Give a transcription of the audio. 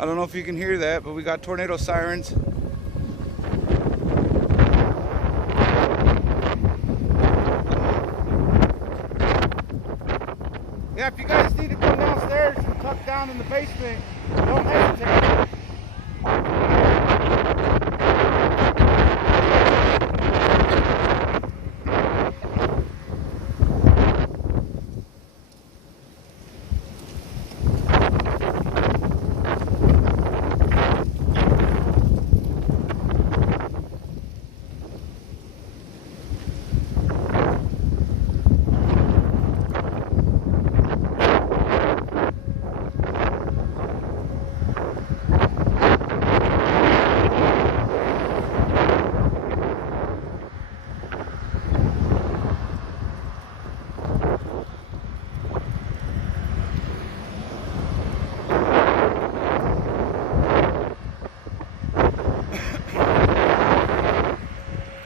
I don't know if you can hear that, but we got tornado sirens. Yeah, if you guys need to come downstairs and tuck down in the basement, don't hesitate.